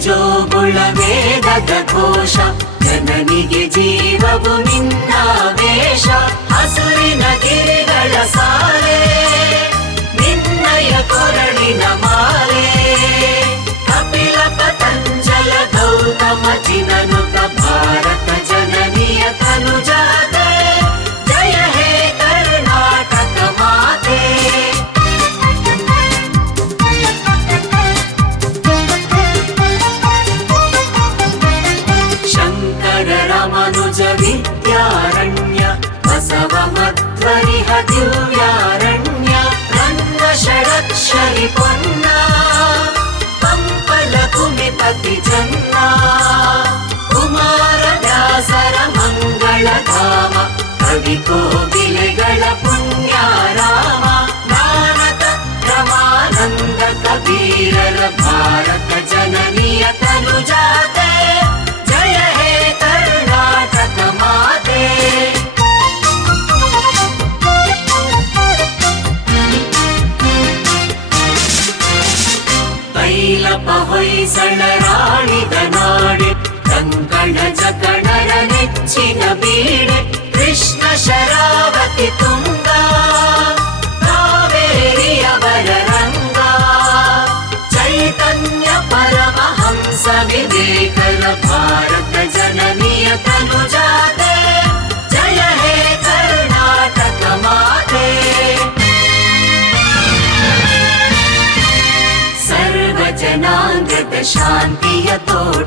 ಜೋಗುಳ ವೇದದ ಘೋಷ, ಜನನಿಗೆ ಜೀವವು ನಿನ್ನ ವೇಷ. ಹಸುರಿನ ಗಿರಿಗಳ ಸಾಲೆ, ನಿನ್ನಯ ಕೊರಳಿನ ಮಾಲೆ. ಕಪಿಲ ಪತಂಜಲ ಗೌತಮ ಜಿನನುತ ಭಾರತ ಜನನಿಯ ತನುಜಾತೆ. ಜಯ ಹೇ ಕರ್ನಾಟಕ ಮಾತೆ. ಶಂಕರ ರಮನುಜ ವಿದ್ಯಾರಣ್ಯ, ಬಸವ ಮಧ್ವರಿಹ ದಿವ್ಯಾರಣ್ಯ. ರನ್ನ ಷಡಕ್ಷರಿ ಪೊನ್ನ, ಪಂಪಲ ಕುಮಿಪತಿ ಜನ್ನ. ಕುಮಾರ ವ್ಯಾಸರ ಮಂಗಳಧಾಮ, ಕವಿ ಕೋಗಿಲೆಗಳ ಪುಣ್ಯಾರಾಮ. ಜ್ಞಾನದ ರಮಾನಂದ ಕಬೀರರ ಭಾರತ ಜನನಿಯ ತನುಜಾತೆ. ಜಯ ಹೇ ಕರ್ನಾಟಕ ಮಾತೆ. ತೈಲಪ ಹೊಯ್ಸಳ ರಾಣಿದ ನಾಡೆ, ಕಂಕಣ ಜಕಣರ ನೆಚ್ಚಿನ ಬೀಡೆ. ಕೃಷ್ಣ ಶರಾವತಿ ತುಂಗ, ಕಾವೇರಿಯವರ ರಂಗ. ಚೈತನ್ಯ ಪರಮಹಂಸ ವಿವೇಕರ ಭಾರತ ಜನನಿಯ ತನುಜಾತೆ. ಜಯ ಹೇ ಕರ್ನಾಟಕ ಮಾತೆ. ಸರ್ವ ಜನಾಂಗದ ಶಾಂತಿಯ ತೋಟ,